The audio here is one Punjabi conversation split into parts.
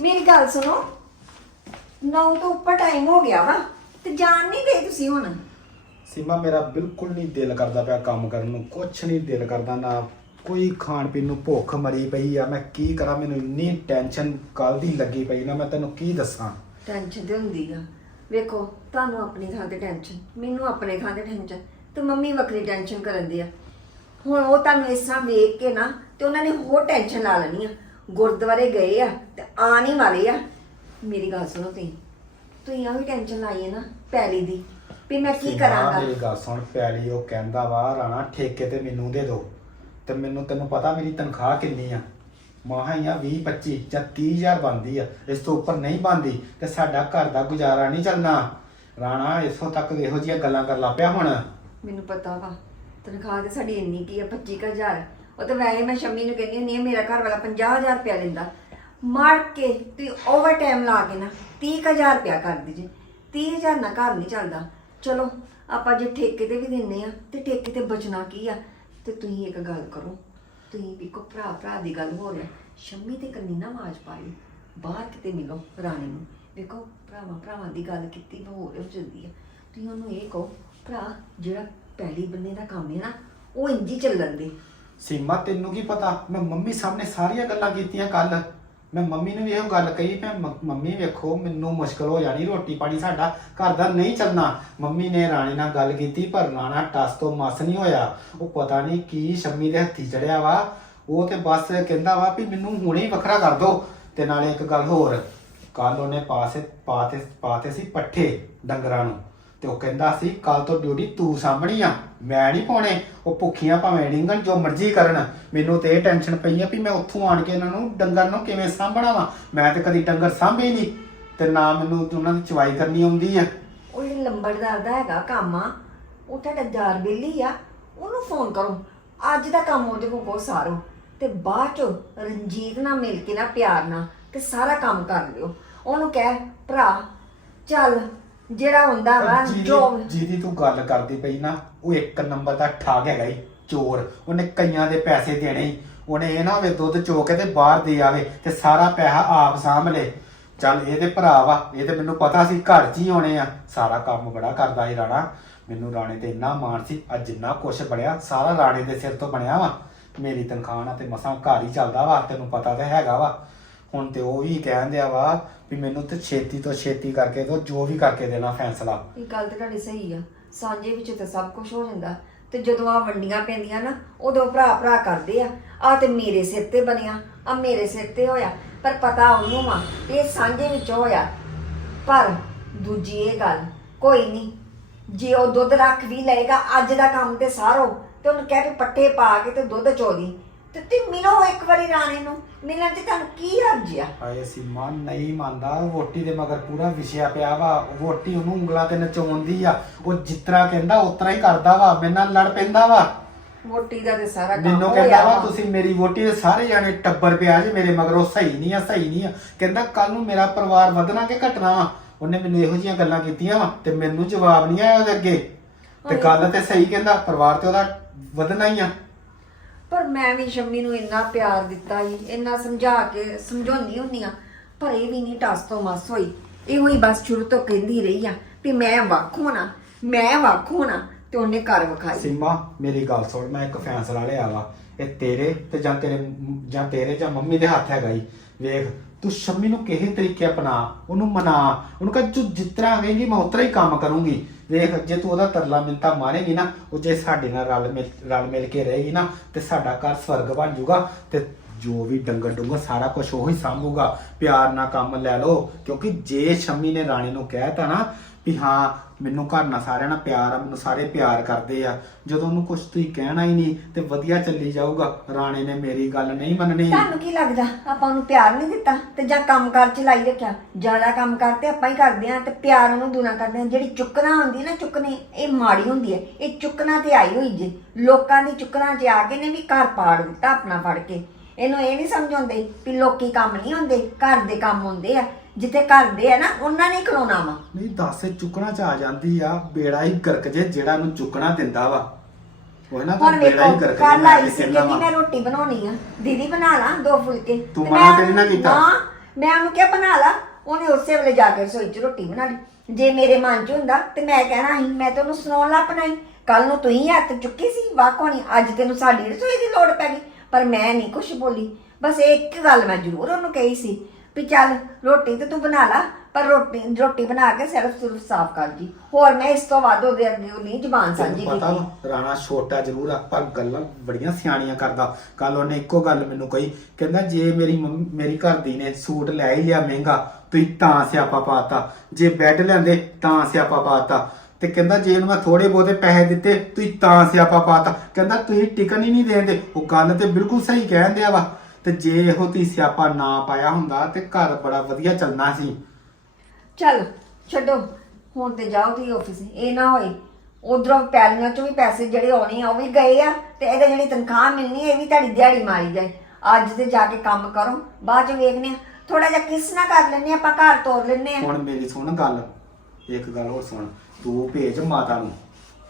ਮੇਰੀ ਗੱਲ ਸੁਣੋ। ਨੌ ਤੋਂ ਉੱਪਰ ਟਾਈਮ ਹੋ ਗਿਆ ਵਾ ਤੇ ਜਾਣ ਨਹੀਂ ਦੇ ਤੁਸੀਂ ਹੁਣ। ਸੀਮਾ ਮੇਰਾ ਬਿਲਕੁਲ ਨਹੀਂ ਦਿਲ ਕਰਦਾ ਪਿਆ ਕੰਮ ਕਰਨ ਨੂੰ ਕੁਛ ਨਹੀਂ ਦਿਲ ਕਰਦਾ ਨਾ ਕੋਈ ਖਾਣ ਪੀਣ ਨੂੰ ਭੁੱਖ ਮਰੀ ਪਈ ਆ। ਮੈਂ ਕੀ ਕਰਾਂ ਮੈਨੂੰ ਇੰਨੀ ਟੈਨਸ਼ਨ ਕੱਲ ਦੀ ਲੱਗੀ ਪਈ ਨਾ ਮੈਂ ਤੈਨੂੰ ਕੀ ਦੱਸਾਂ? ਟੈਨਸ਼ਨ ਤੇ ਹੁੰਦੀ ਆ। ਵੇਖੋ ਤੁਹਾਨੂੰ ਆਪਣੀ ਥਾਂ ਤੇ ਟੈਨਸ਼ਨ ਮੈਨੂੰ ਆਪਣੇ ਥਾਂ ਤੇ ਟੈਨਸ਼ਨ ਤੇ ਮੰਮੀ ਵੱਖਰੀ ਟੈਨਸ਼ਨ ਕਰਨ ਦੀ ਆ। ਹੁਣ ਉਹ ਤੁਹਾਨੂੰ ਇਸ ਤਰ੍ਹਾਂ ਵੇਖ ਕੇ ਨਾ ਤੇ ਉਹਨਾਂ ਨੇ ਹੋਰ ਟੈਨਸ਼ਨ ਲਾ ਲੈਣੀ ਆ। ਗੁਰਦੁਆਰੇ ਗਏ ਆ ਤੇ ਆਣ ਹੀ ਵਾਲੇ ਆ। ਮੇਰੀ ਗੱਲ ਸੁਣੋ ਤੁਸੀਂ। ਤੁਸੀਂ ਆ ਵੀ ਟੈਨਸ਼ਨ ਲਾਈ ਹੈ ਨਾ ਪੈਲੀ ਦੀ। ਵੀ ਮੈਂ ਕੀ ਕਰਾਂਗਾ? ਮੇਰੀ ਗੱਲ ਸੁਣ ਪਿਆਲੀ ਉਹ ਕਹਿੰਦਾ ਵਾ ਰਾਣਾ ਠੇਕੇ ਤੇ ਮੈਨੂੰ ਦੇ ਦਿਓ ਤੇ ਮੈਨੂੰ ਤੈਨੂੰ ਪਤਾ ਮੇਰੀ ਤਨਖਾਹ ਕਿੰਨੀ ਆ? ਮਾਹਾਂ ਹੀ ਆ 20 25 ਜਾਂ 30000 ਬਣਦੀ ਆ। ਇਸ ਤੋਂ ਉੱਪਰ ਨਹੀਂ ਬਣਦੀ ਤੇ ਸਾਡਾ ਘਰ ਦਾ ਗੁਜ਼ਾਰਾ ਨਹੀਂ ਚੱਲਣਾ। ਰਾਣਾ ਇਸੋਂ ਤੱਕ ਇਹੋ ਜਿਹੀਆਂ ਗੱਲਾਂ ਕਰ ਲਾ ਪਿਆ ਹੁਣ? ਮੈਨੂੰ ਪਤਾ ਵਾ। ਤਨਖਾਹ ਤੇ ਸਾਡੀ ਇੰਨੀ ਕੀ ਆ? 25000 ਉਹ ਤਾਂ ਵੈਸੇ ਮੈਂ ਸ਼ੰਮੀ ਨੂੰ ਕਹਿੰਦੀ ਹੁੰਦੀ ਆ ਮੇਰਾ ਘਰ ਵਾਲਾ 50000 ਰੁਪਇਆ ਲੈਂਦਾ। ਮਾਰ ਕੇ ਤੁਸੀਂ ਓਵਰ ਟਾਈਮ ਲਾ ਕੇ ਨਾ 30000 ਰੁਪਇਆ ਕਰ ਦੀਜੇ 30000 ਨਾਲ ਘਰ ਨਹੀਂ ਚੱਲਦਾ। ਚਲੋ, ਆਪਾਂ ਜੇ ਠੇਕੇ ਤੇ ਵੀ ਦਿੰਨੇ ਆ ਤੇ ਠੇਕੇ ਤੇ ਬਚਣਾ ਕੀ ਆ? ਤੇ ਤੁਸੀਂ ਇੱਕ ਗੱਲ ਕਰੋ, ਤੁਸੀਂ ਵੀ ਕੋ ਭਰਾ ਭਰਾ ਦੀ ਗੱਲ ਹੋ ਰਿਹਾ ਸ਼ੰਮੀ ਤੇ ਕੰਨੀ ਨਾ ਆਵਾਜ਼ ਪਾਈ ਬਾਹਰ ਕਿਤੇ ਮਿਲੋ ਰਾਣੀ ਨੂੰ। ਵੇਖੋ ਭਰਾਵਾਂ ਭਰਾਵਾਂ ਦੀ ਗੱਲ ਕੀਤੀ ਹੋਰ ਹੋ ਜਾਂਦੀ ਆ। ਤੁਸੀਂ ਉਹਨੂੰ ਇਹ ਕਹੋ, ਭਰਾ, ਜਿਹੜਾ ਪਹਿਲੀ ਬੰਨੇ ਦਾ ਕੰਮ ਹੈ ਨਾ, ਉਹ ਇੰਜ ਹੀ ਚੱਲਣ ਦੇ। ਸੀਮਾ, ਤੈਨੂੰ ਕੀ ਪਤਾ? ਮੈਂ ਮੰਮੀ ਸਾਹਮਣੇ ਸਾਰੀਆਂ ਗੱਲਾਂ ਕੀਤੀਆਂ ਕੱਲ ਮੈਂ ਮੰਮੀ ਨੂੰ ਵੀ ਇਹੋ ਗੱਲ ਕਹੀ, ਮੈਂ ਮੰਮੀ ਵੇਖੋ, ਮੈਨੂੰ ਮੁਸ਼ਕਲ ਹੋ ਜਾਣੀ, ਰੋਟੀ ਪਾਣੀ ਸਾਡਾ ਘਰ ਦਾ ਨਹੀਂ ਚੱਲਣਾ। ਮੰਮੀ ਨੇ ਰਾਣੀ ਨਾਲ ਗੱਲ ਕੀਤੀ, ਪਰ ਰਾਣਾ ਟਸ ਤੋਂ ਮਸ ਨਹੀਂ ਹੋਇਆ। ਉਹ ਪਤਾ ਨਹੀਂ ਕੀ ਸ਼ੰਮੀ ਦੇ ਹੱਥੀ ਚੜਿਆ ਵਾ। ਉਹ ਤੇ ਬਸ ਕਹਿੰਦਾ ਵਾ ਵੀ ਮੈਨੂੰ ਹੁਣੇ ਹੀ ਵੱਖਰਾ ਕਰ ਦੋ। ਤੇ ਨਾਲੇ ਇੱਕ ਗੱਲ ਹੋਰ ਕੱਲ ਉਹਨੇ ਪਾਸੇ ਪਾਤੇ ਪਾਤੇ ਸੀ ਪੱਠੇ ਡੰਗਰਾਂ ਨੂੰ। ਤੇ ਉਹ ਕਹਿੰਦਾ ਸੀ, ਕੱਲ ਤੋਂ ਡਿਊਟੀ ਤੂੰ ਸਾਂਭਣੀ ਆ, ਮੈਂ ਨਹੀਂ ਪਾਉਣੇ। ਉਹ ਭੁੱਖੀਆਂ ਭਾਵੇਂ ਡਿੰਗਣ, ਜੋ ਮਰਜ਼ੀ ਕਰਨ। ਮੈਨੂੰ ਤੇ ਇਹ ਟੈਨਸ਼ਨ ਪਈ ਆ ਵੀ ਮੈਂ ਉੱਥੋਂ ਆਣ ਕੇ ਇਹਨਾਂ ਨੂੰ ਡੰਗਰ ਨੂੰ ਕਿਵੇਂ ਸਾਂਭਣਾ ਵਾ ਮੈਂ ਤੇ ਕਦੀ ਡੰਗਰ ਸਾਂਭੇ ਨਹੀਂ ਤੇ ਨਾ ਮੈਨੂੰ ਉਹਨਾਂ ਦੀ ਚਵਾਈ ਕਰਨੀ ਆਉਂਦੀ ਆ। ਉਹ ਜਿਹੜੀ ਲੰਬੜਦਾਰ ਦਾ ਹੈਗਾ ਕੰਮ ਆ। ਉਹ ਤੁਹਾਡਾ ਜਾਰ ਬੇਲੀ ਆ। ਉਹਨੂੰ ਫੋਨ ਕਰੋ। ਅੱਜ ਦਾ ਕੰਮ ਉਹਦੇ ਕੋਲ ਕੋ ਸਾਰੋ ਤੇ ਬਾਅਦ ਚ ਰਣਜੀਤ ਨਾਲ ਮਿਲ ਕੇ ਨਾ ਪਿਆਰ ਨਾਲ ਤੇ ਸਾਰਾ ਕੰਮ ਕਰ ਲਿਓ। ਉਹਨੂੰ ਕਹਿ, ਭਰਾ, ਚੱਲ ਜਿਹੜਾ ਹੁੰਦਾ ਵਾ ਜੋ ਜਿਹਦੀ ਤੂੰ ਗੱਲ ਕਰਦੀ ਪਈ ਨਾ ਉਹ ਇੱਕ ਨੰਬਰ ਦਾ ਠੱਗ ਹੈਗਾ ਈ ਚੋਰ। ਉਹਨੇ ਕਈਆਂ ਦੇ ਪੈਸੇ ਦੇਣੇ ਈ। ਉਹਨੇ ਇਹ ਨਾ ਹੋਵੇ ਦੁੱਧ ਚੋ ਕੇ ਤੇ ਬਾਹਰ ਦੇ ਆਵੇ ਤੇ ਸਾਰਾ ਪੈਸਾ ਆਪ ਸਾਂਭ ਲੇ। ਚੱਲ ਇਹ ਤੇ ਭਰਾ ਵਾ ਇਹ ਤੇ ਮੈਨੂੰ ਪਤਾ ਸੀ ਘਰ 'ਚ ਹੀ ਆਉਣੇ ਆ। ਸਾਰਾ ਕੰਮ ਬੜਾ ਕਰਦਾ ਈ ਰਾਣਾ। ਮੈਨੂੰ ਰਾਣੇ ਤੇ ਇੰਨਾ ਮਾਣ ਸੀ ਅੱਜ ਜਿੰਨਾ ਕੁਛ ਬਣਿਆ ਸਾਰਾ ਰਾਣੇ ਦੇ ਸਿਰ ਤੋਂ ਬਣਿਆ ਵਾ। ਮੇਰੀ ਤਨਖਾਹ ਨਾਲ ਤੇ ਮਸਾਂ ਘਰ ਹੀ ਚੱਲਦਾ ਵਾ ਤੈਨੂੰ ਪਤਾ ਤੇ ਹੈਗਾ ਵਾ। ਹੁਣ ਤੇ ਉਹ ਵੀ ਕਹਿਣ ਦਿਆ ਵਾ ਵੀ ਮੈਨੂੰ ਤੇ ਛੇਤੀ ਤੋਂ ਛੇਤੀ ਕਰਕੇ ਦੋ ਜੋ ਵੀ ਕਰਕੇ ਦੇਣਾ ਫੈਸਲਾ। ਇਹ ਗੱਲ ਤੇ ਤੁਹਾਡੀ ਸਹੀ ਆ। ਸਾਂਝੇ ਵਿੱਚ ਤਾਂ ਸਭ ਕੁਝ ਹੋ ਜਾਂਦਾ। ਤੇ ਜਦੋਂ ਆ ਵੰਡੀਆਂ ਪੈਂਦੀਆਂ ਨਾ, ਉਦੋਂ ਭਰਾ ਭਰਾ ਕਰਦੇ ਆ। ਆ ਤੇ ਮੇਰੇ ਸਿਰ ਤੇ ਬਣਿਆ ਆ ਮੇਰੇ ਸਿਰ ਤੇ ਹੋਇਆ। ਪਰ ਪਤਾ ਉਹਨੂੰ ਆ ਵੀ ਇਹ ਸਾਂਝੇ ਵਿੱਚ ਹੋਇਆ। ਪਰ ਦੂਜੀ ਇਹ ਗੱਲ, ਕੋਈ ਨਹੀਂ ਜੇ ਉਹ ਦੁੱਧ ਰੱਖ ਵੀ ਲਏਗਾ, ਅੱਜ ਦਾ ਕੰਮ ਤੇ ਸਾਰੋ, ਤੇ ਉਹਨੂੰ ਕਹਿ ਕੇ ਪੱਟੇ ਪਾ ਕੇ ਤੇ ਦੁੱਧ ਚੋਦੀ ਤੇ ਤੇ ਮਿਲੋ ਇੱਕ ਵਾਰੀ ਰਾਣੇ ਨੂੰ। ਮਿਲਣ ਤੇ ਤੁਹਾਨੂੰ ਕੀ ਹਰਜ ਆ? ਆਏ ਸੀਮਾ ਨਹੀਂ ਮੰਨਦਾ। ਵੋਟੀ ਦੇ ਮਗਰ ਪੂਰਾ ਵਿਸ਼ਿਆ ਪਿਆ ਵਾ। ਵੋਟੀ ਉਹਨੂੰ ਉਂਗਲਾਂ ਤੇ ਨਚਾਉਂਦੀ ਆ। ਉਹ ਜਿਤਨਾ ਕਹਿੰਦਾ ਉਤਰਾ ਹੀ ਕਰਦਾ ਵਾ। ਮੇਰੇ ਨਾਲ ਲੜ ਪੈਂਦਾ ਵਾ। ਮੋਟੀ ਦਾ ਤੇ ਸਾਰਾ ਕੰਮ ਮੈਨੂੰ ਕਹਿੰਦਾ ਵਾ। ਤੁਸੀਂ ਮੇਰੀ ਵੋਟੀ ਦੇ ਸਾਰੇ ਜਾਣੇ ਟੱਬਰ ਪਿਆ ਜੇ ਮੇਰੇ ਮਗਰ ਉਹ ਸਹੀ ਨਹੀਂ ਆ ਸਹੀ ਨਹੀਂ ਆ। ਕਹਿੰਦਾ ਕੱਲ ਨੂੰ ਮੇਰਾ ਪਰਿਵਾਰ ਵਧਣਾ ਕਿ ਘਟਣਾ ਵਾ? ਉਹਨੇ ਮੈਨੂੰ ਇਹੋ ਜਿਹੀਆਂ ਗੱਲਾਂ ਕੀਤੀਆਂ ਵਾ ਤੇ ਮੈਨੂੰ ਜਵਾਬ ਨਹੀਂ ਆਇਆ ਉਹਦੇ ਅੱਗੇ। ਤੇ ਗੱਲ ਤੇ ਸਹੀ ਕਹਿੰਦਾ ਪਰਿਵਾਰ ਤੇ ਉਹਦਾ ਵਧਣਾ ਹੀ ਆ। ਪਰ ਮੈਂ ਵੀ ਸ਼ੰਮੀ ਨੂੰ ਇੰਨਾ ਪਿਆਰ ਦਿੱਤਾ ਹੀ ਇੰਨਾ ਸਮਝਾ ਕੇ ਸਮਝਾਉਂਦੀ ਹੁੰਨੀ ਆ ਪਰ ਇਹ ਵੀ ਨਹੀਂ ਟਸ ਤੋਂ ਮਸ ਹੋਈ। ਇਹੋ ਹੀ ਬਸ ਸ਼ੁਰੂ ਤੋਂ ਕਹਿੰਦੀ ਰਹੀ ਆ ਵੀ ਮੈਂ ਵੱਖ ਹੋਣਾ, ਮੈਂ ਵੱਖ ਹੋਣਾ ਤੇ ਉਹਨੇ ਘਰ ਵਿਖਾਈ। ਸੀਮਾ, ਮੇਰੀ ਗੱਲ ਸੁਣ, ਮੈਂ ਇੱਕ ਫੈਸਲਾ ਲਿਆ ਵਾ। ਇਹ ਤੇਰੇ ਤੇ ਜਾਂ ਤੇਰੇ ਜਾਂ ਤੇਰੇ ਜਾਂ ਮੰਮੀ ਦੇ ਹੱਥ ਹੈਗਾ ਈ ਵੇਖ, ਤੂੰ ਸ਼ੰਮੀ ਨੂੰ ਕਿਹੇ ਤਰੀਕੇ ਅਪਣਾ, ਉਹਨੂੰ ਮਨਾ, ਉਹਨੂੰ ਕਹ, ਤੂੰ ਜਿਸ ਤਰ੍ਹਾਂ ਕਹੇਂਗੀ, ਮੈਂ ਉਤਰਾ ਹੀ ਕੰਮ ਕਰੂੰਗੀ। ਵੇਖ ਜੇ ਤੂੰ ਉਹਦਾ ਤਰਲਾ ਮਿੰਤਾ ਮਾਰੇਗੀ ਨਾ, ਉਹ ਜੇ ਸਾਡੇ ਨਾਲ ਰਲ ਮਿਲ ਰਲ ਮਿਲ ਕੇ ਰਹੇਗੀ ਨਾ, ਤੇ ਸਾਡਾ ਘਰ ਸਵਰਗ ਬਣ ਜਾਊਗਾ, ਤੇ ਜੋ ਵੀ ਡੰਗਰ ਡੁੰਗਰ ਸਾਰਾ ਕੁਝ ਉਹੀ ਸੰਭੂਗਾ। ਪਿਆਰ ਨਾਲ ਕੰਮ ਲੈ ਲਓ, ਕਿਉਂਕਿ ਜੇ ਸ਼ੰਮੀ ਨੇ ਰਾਣੀ ਨੂੰ ਕਹਿਤਾ ਨਾ ਵੀ ਹਾਂ, ਮੈਨੂੰ ਘਰ ਨਾਲ ਸਾਰਿਆਂ ਨਾਲ ਪਿਆਰ ਆ, ਮੈਨੂੰ ਸਾਰੇ ਪਿਆਰ ਕਰਦੇ ਆ। ਜਦੋਂ ਉਹਨੂੰ ਕੁਝ ਤੁਸੀਂ ਕਹਿਣਾ ਹੀ ਨਹੀਂ, ਤੇ ਵਧੀਆ ਚੱਲੀ ਜਾਊਗਾ। ਰਾਣੇ ਨੇ ਮੇਰੀ ਗੱਲ ਨਹੀਂ ਮੰਨਣੀ। ਤੁਹਾਨੂੰ ਕੀ ਲੱਗਦਾ? ਆਪਾਂ ਉਹਨੂੰ ਪਿਆਰ ਨਹੀਂ ਦਿੱਤਾ ਤੇ ਜਾਂ ਕੰਮ ਚ ਲਾਈ ਰੱਖਿਆ? ਜ਼ਿਆਦਾ ਕੰਮ ਕਰਤੇ ਆਪਾਂ ਹੀ ਕਰਦੇ ਆ ਤੇ ਪਿਆਰ ਉਹਨੂੰ ਦੂਣਾ ਕਰਦੇ ਆ ਜਿਹੜੀ ਚੁੱਕਣਾ ਹੁੰਦੀ ਨਾ, ਚੁੱਕਣੀ, ਇਹ ਮਾੜੀ ਹੁੰਦੀ ਹੈ। ਇਹ ਚੁੱਕਣਾ ਤੇ ਆਈ ਹੋਈ ਜੇ। ਲੋਕਾਂ ਦੀ ਚੁੱਕਣਾ 'ਚ ਆ ਕੇ ਨੇ ਵੀ ਘਰ ਪਾੜ ਦਿੱਤਾ ਆਪਣਾ ਫੜ ਕੇ। ਇਹਨੂੰ ਇਹ ਨਹੀਂ ਸਮਝਾਉਂਦੇ ਵੀ ਲੋਕੀ ਕੰਮ ਨਹੀਂ ਹੁੰਦੇ, ਘਰ ਦੇ ਕੰਮ ਹੁੰਦੇ ਆ। ਜਿੱਥੇ ਘਰ ਦੇ ਆ ਨਾ ਉਹਨਾਂ ਨੇ ਖਲੋਣਾ ਵਾ। ਨਹੀਂ ਦੱਸ ਚੁੱਕਣਾ ਚ ਆ ਜਾਂਦੀ ਆ ਬੇੜਾ ਹੀ ਗਰਕ ਜੇ ਜਿਹੜਾ ਨੂੰ ਚੁੱਕਣਾ ਦਿੰਦਾ ਵਾ। ਉਹ ਨਾ ਹੁਣ ਤੂੰ ਬੇੜਾ ਵੇਖੋ ਹੀ ਗਰਕ ਕੱਲ ਮੈਂ ਆਈ ਤੇ ਸੀ ਕਹਿੰਦਾ ਕਹਿੰਦੀ ਵਾ। ਮੈਂ ਰੋਟੀ ਬਣਾਉਣੀ ਆ। ਦੀਦੀ ਬਣਾ ਲਾ ਦੋ ਫੁਲਕੇ। ਤੂੰ ਤੇ ਮਨਾ ਮੈਂ ਤੇ ਨੀ ਨਾ ਕੀਤਾ? ਨਾ, ਮੈਂ ਉਹਨੂੰ ਕਿਹਾ ਬਣਾ ਲਾ। ਉਹਨੇ ਉਸੇ ਵੇਲੇ ਜਾ ਕੇ ਰਸੋਈ 'ਚ ਰੋਟੀ ਬਣਾ ਲਈ। ਜੇ ਮੇਰੇ ਮਨ 'ਚ ਹੁੰਦਾ ਤੇ ਮੈਂ ਕਹਿਣਾ ਸੀ ਮੈਂ ਸੁਣਾਉਣ ਲੱਗ ਪਣਾ ਕੱਲ ਨੂੰ ਤੂੰ ਹੀ ਹੱਥ ਚੁੱਕੀ ਸੀ ਵਾਕੋਣੀ ਅੱਜ ਤੈਨੂੰ ਸਾਡੀ ਰਸੋਈ ਦੀ ਲੋੜ ਪੈ ਗਈ। ਪਰ ਮੈਂ ਨਹੀਂ ਕੁਝ ਬੋਲੀ। ਬਸ ਇਹ ਇੱਕ ਗੱਲ ਮੈਂ ਜ਼ਰੂਰ ਉਹਨੂੰ ਕਹੀ ਸੀ ਵੀ ਚੱਲ ਰੋਟੀ ਤੇ ਤੂੰ ਬਣਾ ਲਾ ਪਰ ਰੋਟੀ ਰੋਟੀ ਬਣਾ ਕੇ ਸਿਰਫ ਸਿਰਫ ਸਾਫ਼ ਕਰ ਜੀ। ਹੋਰ ਮੈਂ ਇਸ ਤੋਂ ਵੱਧ ਉਹਦੇ ਅੱਗੇ ਨਹੀਂ ਜ਼ਬਾਨ ਸਾਂਝੀ ਤੈਨੂੰ ਪਤਾ ਕੀਤੀ। ਵਾ, ਰਾਣਾ ਛੋਟਾ ਜ਼ਰੂਰ ਆ ਪਰ ਗੱਲਾਂ ਬੜੀਆਂ ਸਿਆਣੀਆਂ ਕਰਦਾ। ਕੱਲ ਉਹਨੇ ਇੱਕੋ ਗੱਲ ਮੈਨੂੰ ਕਹੀ ਕਹਿੰਦਾ ਜੇ ਮੇਰੀ ਮੰਮੀ ਮੇਰੀ ਘਰ ਦੀ ਨੇ ਸੂਟ ਲੈ ਹੀ ਲਿਆ ਮਹਿੰਗਾ ਤੁਸੀਂ ਤਾਂ ਸਿਆਪਾ ਪਾਤਾ। ਜੇ ਬੈੱਡ ਲੈਂਦੇ ਤਾਂ ਸਿਆਪਾ ਪਾਤਾ। ਤੇ ਕਹਿੰਦਾ ਜੇ ਇਹਨੂੰ ਮੈਂ ਥੋੜੇ ਬਹੁਤੇ ਪੈਸੇ ਦਿੱਤੇ ਤੁਸੀਂ ਤਾਂ ਸਿਆਪਾ ਪਾਤਾ। ਕਹਿੰਦਾ ਤੁਸੀਂ ਟਿਕਣ ਹੀ ਨਹੀਂ ਦੇਂਦੇ ਉਹ ਗੱਲ ਤੇ ਬਿਲਕੁਲ ਸਹੀ ਕਹਿੰਦੇ ਆ ਵਾ। ਤੇ ਜੇ ਇਹੋ ਤੀ ਸਿਆਪਾ ਨਾ ਪਾਇਆ ਹੁੰਦਾ ਤੇ ਘਰ ਬੜਾ ਵਧੀਆ ਚੱਲਣਾ ਸੀ। ਚੱਲ ਛੱਡੋ। ਹੁਣ ਤੇ ਜਾਓ ਤੁਸੀਂ ਆਫਿਸ ਇਹ ਨਾ ਹੋਏ। ਉਧਰੋਂ ਪੈਲੀਆਂ ਚੋਂ ਵੀ ਪੈਸੇ ਜਿਹੜੇ ਆਉਣੇ ਆ ਉਹ ਵੀ ਗਏ ਆ ਤੇ ਇਹਦੇ ਜਿਹੜੀ ਤਨਖਾਹ ਮਿਲਣੀ ਇਹ ਵੀ ਤੁਹਾਡੀ ਦਿਹਾੜੀ ਮਾਰੀ ਜਾਏ। ਅੱਜ ਤੇ ਜਾ ਕੇ ਕੰਮ ਕਰੋ ਬਾਅਦ ਚ ਵੇਖਨੇ ਆ। ਥੋੜਾ ਜਿਹਾ ਕਿਸ ਨਾ ਕਰ ਲੈਨੇ ਆਪਾਂ ਘਰ ਤੋਰ ਲੈਨੇ ਆ। ਹੁਣ ਮੇਰੀ ਸੁਣ ਗੱਲ ਇੱਕ ਗੱਲ ਹੋਰ ਸੁਣ। ਤੂੰ ਭੇਜ ਮਾਤਾ ਨੂੰ।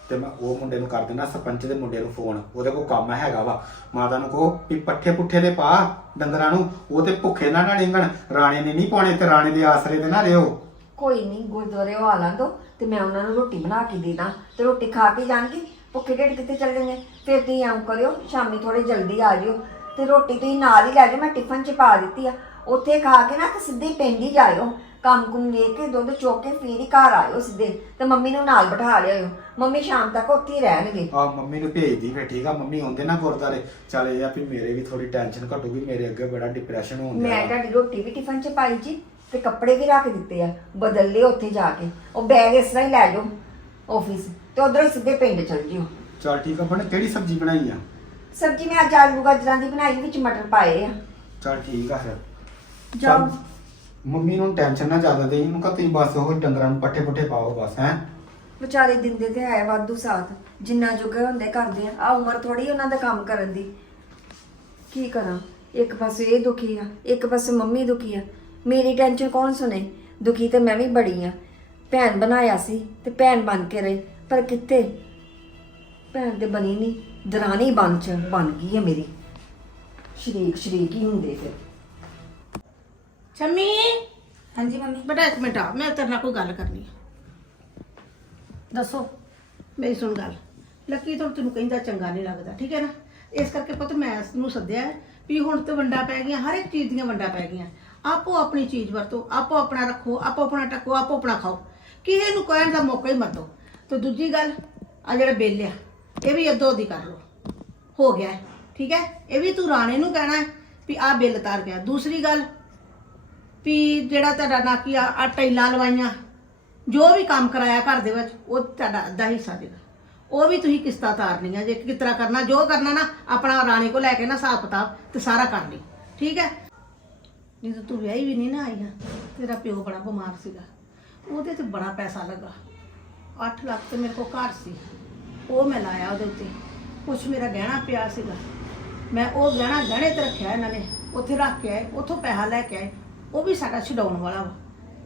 ਤੇ ਮੈਂ ਉਹ ਮੁੰਡੇ ਨੂੰ ਕਰ ਦੇਣਾ ਸਰਪੰਚ ਦੇ ਮੁੰਡੇ ਨੂੰ ਫੋਨ ਉਹਦੇ ਕੋਲ ਕੰਮ ਹੈਗਾ ਵਾ। ਮਾਤਾ ਨੂੰ ਕਹੋ ਵੀ ਪੱਠੇ ਪੁੱਠੇ ਦੇ ਪਾ, ਡੰਗਰਾਂ ਨੂੰ। ਉਹ ਤੇ ਭੁੱਖੇ ਨਾ ਨਾ ਡਿੰਗਣ। ਰਾਣੇ ਨੇ ਨਹੀਂ ਪਾਉਣੇ ਤੇ ਰਾਣੇ ਦੇ ਆਸਰੇ ਦੇ ਨਾ ਰਿਓ ਕੋਈ ਨਹੀਂ ਗੁਰਦੁਆਰੇ ਆ ਲਾਂ ਦੋ, ਤੇ ਮੈਂ ਉਹਨਾਂ ਨੂੰ ਰੋਟੀ ਬਣਾ ਕੇ ਦੇ ਦਾਂ। ਤੇ ਰੋਟੀ ਖਾ ਕੇ ਜਾਣਗੇ, ਭੁੱਖੇ ਢਿੱਡ ਕਿੱਥੇ ਚੱਲ ਜਾਣਗੇ ਫਿਰ ਤੁਸੀਂ ਆਉਂ ਕਰਿਓ, ਸ਼ਾਮੀ ਥੋੜੇ ਜਲਦੀ ਆ ਜਿਓ। ਤੇ ਰੋਟੀ ਤੁਸੀਂ ਨਾਲ ਹੀ ਲੈ ਜਾਓ, ਮੈਂ ਟਿਫਨ 'ਚ ਪਾ ਦਿੱਤੀ ਆ। ਉੱਥੇ ਖਾ ਕੇ ਨਾ ਤੇ ਸਿੱਧੇ ਪਿੰਡ ਹੀ ਜਾਇਓ। ਕੰਮ ਕੁਮ ਵੇਖ ਕੇ ਦੁੱਧ ਚੋਕ ਕੇ ਫੇਰ ਹੀ ਘਰ ਆਇਓ ਸਿੱਧੇ। ਤੇ ਮੰਮੀ ਨੂੰ ਨਾਲ ਬਿਠਾ ਲਿਆਇਓ। ਮੰਮੀ ਸ਼ਾਮ ਤੱਕ ਉੱਥੇ ਹੀ ਰਹਿਣਗੇ। ਆ ਮੰਮੀ ਨੂੰ ਭੇਜਦੀ ਫੇ ਠੀਕ ਆ? ਮੰਮੀ ਆਉਂਦੇ ਨਾ ਗੁਰਦਾਰੇ ਚੱਲ ਇਹ ਆ ਵੀ ਮੇਰੇ ਵੀ ਥੋੜੀ ਟੈਨਸ਼ਨ ਘਟੂਗੀ ਮੇਰੇ ਅੱਗੇ ਬੜਾ ਡਿਪਰੈਸ਼ਨ ਹੋਣ ਮੈਂ। ਤੁਹਾਡੀ ਰੋਟੀ ਵੀ ਟਿਫਨ 'ਚ ਪਾਈ ਜੀ ਤੇ ਕੱਪੜੇ ਵੀ ਰੱਖ ਦਿੱਤੇ ਆ। ਬਦਲ ਲਿਓ ਉੱਥੇ ਜਾ ਕੇ। ਉਹ ਬੈਗ ਇਸ ਤਰ੍ਹਾਂ ਹੀ ਲੈ ਜਾਓ ਆਫਿਸ ਤੇ ਉਧਰੋਂ ਹੀ ਸਿੱਧੇ ਪਿੰਡ ਚਲ ਜਿਓ। ਚੱਲ ਠੀਕ ਆ ਬਣ ਕਿਹੜੀ ਸਬਜ਼ੀ ਬਣਾਈ ਆ? ਸਬਜ਼ੀ ਮੈਂ ਅੱਜ ਆਲੂ ਗਾਜਰਾਂ ਦੀ ਬਣਾਈ ਵਿੱਚ ਮਟਰ ਪਾਏ ਆ। ਚੱਲ ਠੀਕ ਆ ਫਿਰ। ਜਾਓ। ਮੰਮੀ ਨੂੰ ਟੈਨਸ਼ਨ ਨਾ ਜ਼ਿਆਦਾ ਦੇ ਇਹਨੂੰ ਕਹ ਤੁਸੀਂ ਬਸ ਉਹ ਡੰਗਰਾਂ ਨੂੰ ਪੱਠੇ ਪੁੱਠੇ ਪਾਓ ਬਸ, ਹੈ। ਵਿਚਾਰੇ ਦਿੰਦੇ ਤੇ ਹੈ ਵਾਧੂ ਸਾਥ, ਜਿੰਨਾ ਜੋਗੇ ਹੁੰਦੇ ਕਰਦੇ ਆ ਆ ਉਮਰ ਥੋੜੀ ਉਹਨਾਂ ਦਾ ਕੰਮ ਕਰਨ ਦੀ। ਕੀ ਕਰਾਂ? ਇੱਕ ਪਾਸੇ ਇਹ ਦੁਖੀ ਆ, ਇੱਕ ਪਾਸੇ ਮੰਮੀ ਦੁਖੀ ਆ। ਮੇਰੀ ਟੈਨਸ਼ਨ ਕੌਣ ਸੁਣੇ? ਦੁਖੀ ਤੇ ਮੈਂ ਵੀ ਬੜੀ ਆ। ਭੈਣ ਬਣਾਇਆ ਸੀ ਤੇ ਭੈਣ ਬਣ ਕੇ ਰਹੀ, ਪਰ ਕਿੱਥੇ? ਭੈਣ ਤੇ ਬਣੀ ਨਹੀਂ ਦਰਾਣੀ ਬਣ ਚ, ਬਣ ਗਈ ਹੈ ਮੇਰੀ। ਸ਼ਰੀਕ ਸ਼ਰੀਕ ਹੀ ਹੁੰਦੇ ਫਿਰ। ਸ਼ਮੀ? ਹਾਂਜੀ ਮੰਮੀ। ਬੇਟਾ ਇੱਕ ਮਿੰਟ ਆ ਮੈਂ ਤੇਰੇ ਨਾਲ ਕੋਈ ਗੱਲ ਕਰਨੀ ਆ। ਦੱਸੋ। ਮੇਰੀ ਸੁਣ ਗੱਲ। ਲੱਕੀ ਤੋਂ ਤੈਨੂੰ ਕਹਿੰਦਾ ਚੰਗਾ ਨਹੀਂ ਲੱਗਦਾ ਠੀਕ ਹੈ ਨਾ? ਇਸ ਕਰਕੇ ਪੁੱਤ ਮੈਂ ਨੂੰ ਸੱਦਿਆ ਹੈ ਵੀ ਹੁਣ ਤੇ ਵੰਡਾ ਪੈ ਗਈਆਂ ਹਰ ਇੱਕ ਚੀਜ਼ ਦੀਆਂ ਵੰਡਾ ਪੈ ਗਈਆਂ। ਆਪੋ ਆਪਣੀ ਚੀਜ਼ ਵਰਤੋ ਆਪੋ ਆਪਣਾ ਰੱਖੋ ਆਪੋ ਆਪਣਾ ਟੱਕੋ ਆਪੋ ਆਪਣਾ ਖਾਓ। ਕਿਸੇ ਨੂੰ ਕਹਿਣ ਦਾ ਮੌਕਾ ਹੀ ਮਤ ਦਿਓ। ਤੇ ਦੂਜੀ ਗੱਲ ਆ ਜਿਹੜਾ ਬਿੱਲ ਆ ਇਹ ਵੀ ਅੱਧੋ ਅੱਧੀ ਕਰ ਲਓ। ਹੋ ਗਿਆ ਠੀਕ ਹੈ? ਇਹ ਵੀ ਤੂੰ ਰਾਣੇ ਨੂੰ ਕਹਿਣਾ ਵੀ ਆ ਬਿੱਲ ਤਾਰ ਗਿਆ ਦੂਸਰੀ ਗੱਲ ਵੀ ਜਿਹੜਾ ਤੁਹਾਡਾ ਨਾਕੀਆ ਆ ਆ ਟੈਲਾਂ ਲਵਾਈਆਂ। ਜੋ ਵੀ ਕੰਮ ਕਰਾਇਆ ਘਰ ਦੇ ਵਿੱਚ, ਉਹ ਤੁਹਾਡਾ ਅੱਧਾ ਹਿੱਸਾ ਦੇਗਾ ਉਹ ਵੀ ਤੁਸੀਂ ਕਿਸ਼ਤਾਂ ਤਾਰਨੀਆਂ, ਜੇ ਕਿਸ ਤਰ੍ਹਾਂ ਕਰਨਾ, ਜੋ ਕਰਨਾ ਨਾ, ਆਪਣਾ ਰਾਣੇ ਕੋ ਲੈ ਕੇ ਨਾ ਹਿਸਾਬ ਕਿਤਾਬ ਤੇ ਸਾਰਾ ਕਰ ਲਈ। ਠੀਕ ਹੈ? ਜਦੋਂ ਤੂੰ ਵਿਆਹੀ ਵੀ ਨਹੀਂ ਨਾ ਆਈ ਆ। ਤੇਰਾ ਪਿਓ ਬੜਾ ਬਿਮਾਰ ਸੀਗਾ। ਉਹਦੇ ਤੇ ਬੜਾ ਪੈਸਾ ਲੱਗਾ। 8 ਲੱਖ ਤੇ ਮੇਰੇ ਕੋਲ ਘਰ ਸੀ। ਉਹ ਮੈਂ ਲਾਇਆ ਉਹਦੇ ਉੱਤੇ। ਕੁਛ ਮੇਰਾ ਗਹਿਣਾ ਪਿਆ ਸੀਗਾ। ਮੈਂ ਉਹ ਗਹਿਣਾ ਗਹਿਣੇ ਤੇ ਰੱਖਿਆ ਇਹਨਾਂ ਨੇ। ਉੱਥੇ ਰੱਖ ਕੇ ਆਏ, ਉੱਥੋਂ ਪੈਸਾ ਲੈ ਕੇ ਆਏ। ਉਹ ਵੀ ਸਾਡਾ ਛਡਾਉਣ ਵਾਲਾ ਵਾ।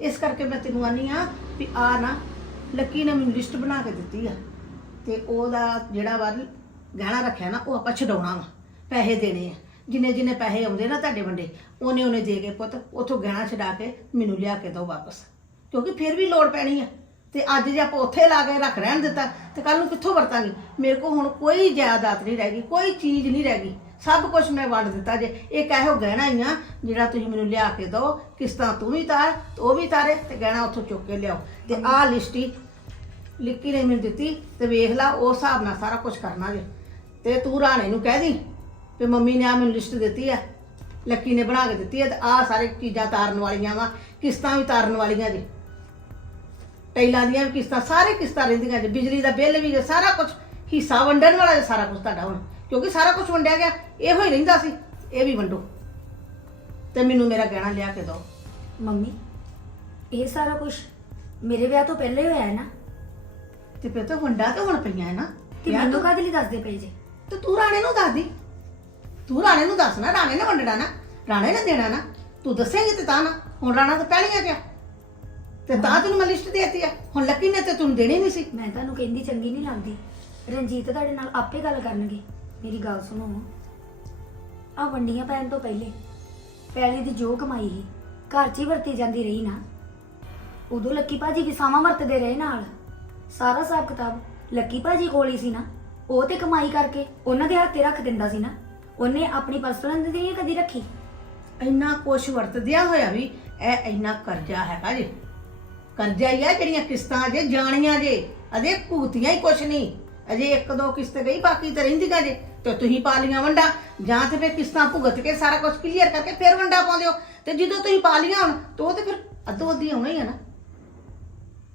ਇਸ ਕਰਕੇ ਮੈਂ ਤੈਨੂੰ ਆਨੀ ਆ ਵੀ ਆ ਨਾ, ਲੱਕੀ ਨੇ ਮੈਨੂੰ ਲਿਸਟ ਬਣਾ ਕੇ ਦਿੱਤੀ ਆ। ਤੇ ਉਹਦਾ ਜਿਹੜਾ ਵਾ ਗਹਿਣਾ ਰੱਖਿਆ ਨਾ, ਉਹ ਆਪਾਂ ਛਡਾਉਣਾ ਵਾ। ਪੈਸੇ ਦੇਣੇ ਆ। ਜਿੰਨੇ ਜਿੰਨੇ ਪੈਸੇ ਆਉਂਦੇ ਨਾ ਤੁਹਾਡੇ ਵੰਡੇ, ਉਹਨੇ ਉਹਨੇ ਦੇ ਕੇ ਪੁੱਤ, ਉੱਥੋਂ ਗਹਿਣਾ ਛਡਾ ਕੇ ਮੈਨੂੰ ਲਿਆ ਕੇ ਦਿਓ ਵਾਪਸ। ਕਿਉਂਕਿ ਫਿਰ ਵੀ ਲੋੜ ਪੈਣੀ ਆ। ਤੇ ਅੱਜ ਜੇ ਆਪਾਂ ਉੱਥੇ ਲਾ ਕੇ ਰੱਖ ਰਹਿਣ ਦਿੱਤਾ, ਤੇ ਕੱਲ ਨੂੰ ਕਿੱਥੋਂ ਵਰਤਾਂਗੇ? ਮੇਰੇ ਕੋਲ ਹੁਣ ਕੋਈ ਜਾਇਦਾਦ ਨਹੀਂ ਰਹਿ ਗਈ, ਕੋਈ ਚੀਜ਼ ਨਹੀਂ ਰਹਿ ਗਈ। ਸਭ ਕੁਝ ਮੈਂ ਵੰਡ ਦਿੱਤਾ ਜੇ। ਇੱਕ ਇਹੋ ਗਹਿਣਾ ਹੀ ਆ, ਜਿਹੜਾ ਤੁਸੀਂ ਮੈਨੂੰ ਲਿਆ ਕੇ ਦਿਓ। ਕਿਸ਼ਤਾਂ ਤੂੰ ਵੀ ਤਾਰ ਉਹ ਵੀ ਤਾਰੇ ਤੇ ਗਹਿਣਾ ਉੱਥੋਂ ਚੁੱਕ ਕੇ ਲਿਆਓ। ਤੇ ਆਹ ਲਿਸਟ ਹੀ ਲਿੱਕੀ ਨੇ ਮੈਨੂੰ ਦਿੱਤੀ ਤੇ ਵੇਖ ਲਾ ਉਸ ਹਿਸਾਬ ਨਾਲ ਸਾਰਾ ਕੁਝ ਕਰਨਾ ਜੇ। ਤੇ ਤੂੰ ਰਾਣੇ ਨੂੰ ਕਹਿ ਦੀ ਵੀ ਮੰਮੀ ਨੇ ਆ ਮੈਨੂੰ ਲਿਸਟ ਦਿੱਤੀ ਆ, ਲੱਕੀ ਨੇ ਬਣਾ ਕੇ ਦਿੱਤੀ ਹੈ ਤੇ ਆਹ ਸਾਰੇ ਚੀਜ਼ਾਂ ਤਾਰਨ ਵਾਲੀਆਂ ਵਾ, ਕਿਸ਼ਤਾਂ ਵੀ ਤਾਰਨ ਵਾਲੀਆਂ ਜੀ। ਟੈਲਾਂ ਦੀਆਂ ਵੀ ਕਿਸ਼ਤਾਂ, ਸਾਰੇ ਕਿਸ਼ਤਾਂ ਰਹਿੰਦੀਆਂ ਜੀ, ਬਿਜਲੀ ਦਾ ਬਿੱਲ ਵੀ ਜੇ, ਸਾਰਾ ਕੁਝ ਹਿੱਸਾ ਵੰਡਣ ਵਾਲਾ ਜੇ ਸਾਰਾ ਕੁਝ ਤੁਹਾਡਾ ਹੁਣ। ਕਿਉਂਕਿ ਸਾਰਾ ਕੁਝ ਵੰਡਿਆ ਗਿਆ ਇਹੋ ਹੀ ਰਹਿੰਦਾ ਸੀ। ਇਹ ਵੀ ਵੰਡੋ। ਤੇ ਮੈਨੂੰ ਮੇਰਾ ਗਹਿਣਾ ਲਿਆ ਕੇ ਦਿਓ। ਮੰਮੀ ਇਹ ਸਾਰਾ ਕੁਝ ਮੇਰੇ ਵਿਆਹ ਤੋਂ ਪਹਿਲੇ ਹੋਇਆ ਹੈ ਨਾ? ਤੇ ਫਿਰ ਤਾਂ ਵੰਡਾ ਤੇ ਹੁਣ ਪਈਆਂ ਹੈ ਨਾ। ਤੇ ਵਿਆਹ ਮੈਨੂੰ ਤੋਂ- ਕਾਹਦੇ ਲਈ ਦੱਸਦੇ ਪਏ ਜੇ? ਤੇ ਤੂੰ ਰਾਣੇ ਨੂੰ ਦੱਸ ਦੀ। ਤੂੰ ਰਾਣੇ ਨੂੰ ਦੱਸ ਨਾ ਰਾਣੇ ਨੇ ਵੰਡਣਾ ਨਾ। ਰਾਣੇ ਨੇ ਦੇਣਾ ਨਾ। ਤੂੰ ਦੱਸੇਂਗੀ ਤੇ ਤਾਂ ਨਾ। ਹੁਣ ਰਾਣਾ ਤਾਂ ਪਹਿਲੀਆਂ ਗਿਆ ਤੇ ਤਾਂ ਤੈਨੂੰ ਮੈਂ ਲਿਸਟ ਦੇਤੀ ਆ। ਹੁਣ ਲੱਕੀ ਨੇ ਤੇ ਤੈਨੂੰ ਦੇਣੀ ਨਹੀਂ ਸੀ। ਮੈਂ ਤੁਹਾਨੂੰ ਕਹਿੰਦੀ ਚੰਗੀ ਨਹੀਂ ਲੱਗਦੀ। ਰਣਜੀਤ ਤੁਹਾਡੇ ਨਾਲ ਆਪੇ ਗੱਲ ਕਰਨਗੇ। ਮੇਰੀ ਗੱਲ ਸੁਣੋ। ਆ ਵੰਡੀਆਂ ਪੈਣ ਤੋਂ ਪਹਿਲੇ ਪਹਿਲੇ ਦੀ ਜੋ ਕਮਾਈ ਸੀ, ਘਰ 'ਚ ਹੀ ਵਰਤੀ ਜਾਂਦੀ ਰਹੀ ਨਾ। ਉਦੋਂ ਲੱਕੀ ਭਾਜੀ ਵੀ ਸਾਵਾਂ ਵਰਤਦੇ ਰਹੇ ਨਾਲ। ਸਾਰਾ ਹਿਸਾਬ ਕਿਤਾਬ ਲੱਕੀ ਭਾਜੀ ਕੋਲ ਹੀ ਸੀ ਨਾ। ਉਹ ਤੇ ਕਮਾਈ ਕਰਕੇ ਉਹਨਾਂ ਦੇ ਹੱਥੇ ਰੱਖ ਦਿੰਦਾ ਸੀ ਨਾ। ਉਹਨੇ ਆਪਣੀ ਪਰਸਨਲ ਦੀ ਨਹੀਂ ਕਦੀ ਰੱਖੀ। ਇੰਨਾ ਕੁਛ ਵਰਤਦਿਆ ਹੋਇਆ ਵੀ ਇਹ ਇੰਨਾ ਕਰਜ਼ਾ ਹੈਗਾ ਜੇ। ਕਰਜ਼ਾ ਹੀ ਆ ਜਿਹੜੀਆਂ ਕਿਸ਼ਤਾਂ ਜੇ, ਜਾਣੀਆਂ ਜੇ। ਅਜੇ ਭੂਤੀਆਂ ਹੀ ਕੁਛ ਨਹੀਂ। ਅਜੇ ਇੱਕ ਦੋ ਕਿਸ਼ਤ ਗਈ, ਬਾਕੀ ਤਾਂ ਰਹਿੰਦੀਆਂ ਜੇ। ਤੇ ਤੁਸੀਂ ਪਾ ਲੀਆਂ ਵੰਡਾ। ਜਾਂ ਤੇ ਫਿਰ ਕਿਸ਼ਤਾਂ ਭੁਗਤ ਕੇ ਸਾਰਾ ਕੁਝ ਕਲੀਅਰ ਕਰਕੇ ਫਿਰ ਵੰਡਾ ਪਾਉਂਦੇ ਹੋ। ਤੇ ਜਦੋਂ ਤੁਸੀਂ ਪਾ ਲੀਆਂ ਹੁਣ, ਤੇ ਉਹ ਤੇ ਫਿਰ ਅੱਧੋ ਅੱਧੀ ਆਉਣਾ ਹੀ ਆ ਨਾ।